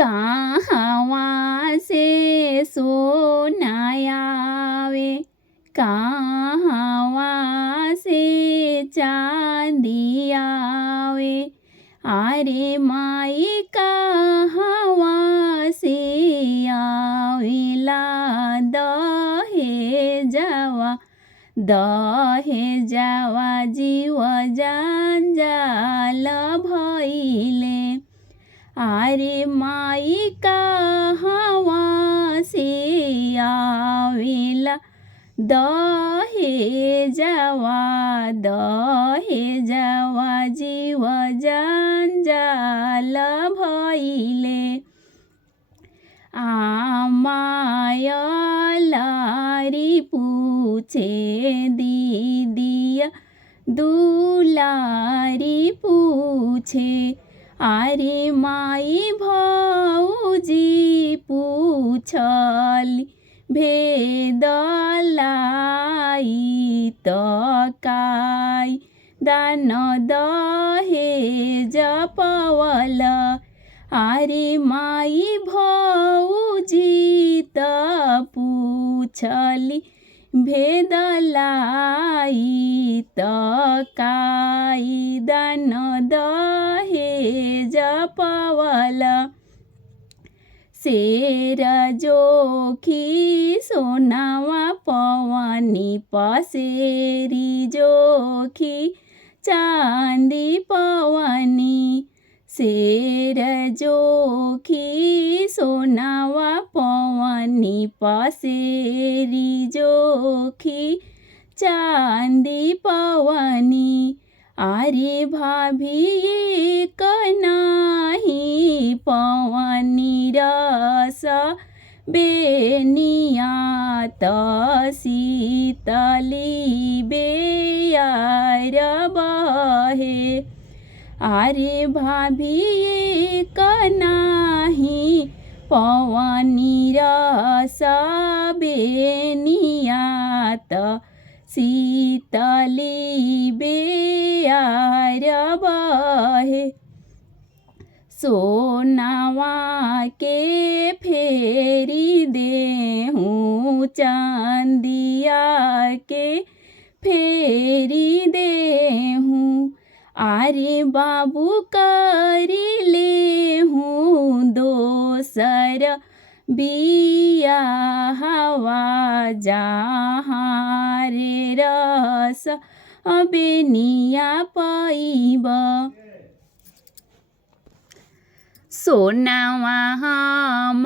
कहाँ से सोना आवे, कहाँ से चांदी आवे। अरे माई कहाँ से आवेला दहेजवा जीव जंजाल भइले। अरे माई कहाँ से आवेला दहेजवा जीव जंजाल भइले। मायलारी पूछे दीदिया दुलारी पूछे। अरे माई भौजी पूछली भेदलाई त काय दान दहेज पवल। अरे माई भौजी त पूछली भेदलाई त काय दान दहेज पवल। शेर जोखी सोनावा पवनी पसेरी जोखी चांदी पवनी। शेर जोखी सोनावा पवनी पसेरी जोखी चांदी पवनी। अरे भाभी एक नाही पवनी रस बेनिया त शीतली बेयार बहे। अरे भाभी एक नाही पवनी रस बेनिया त शीतली बेयार बहे। सोनावा के फेरी देहूँ चांदिया के फेरी देहूँ। अरे बाबू करी लेहूँ दोसर बिया हवा जहाँ रे रस बेनिया पैब। सोनावा हम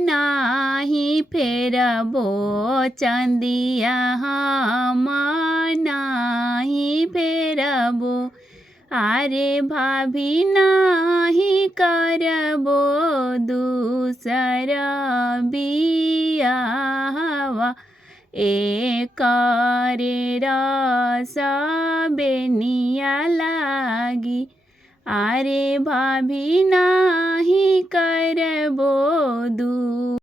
नाही फेरबो चंदिया हम नाही फेरबो। अरे भाभी नाही करबो दूसर बियाहवा एक रे रस बेनिया लागी। अरे भाभी नाही करबो दू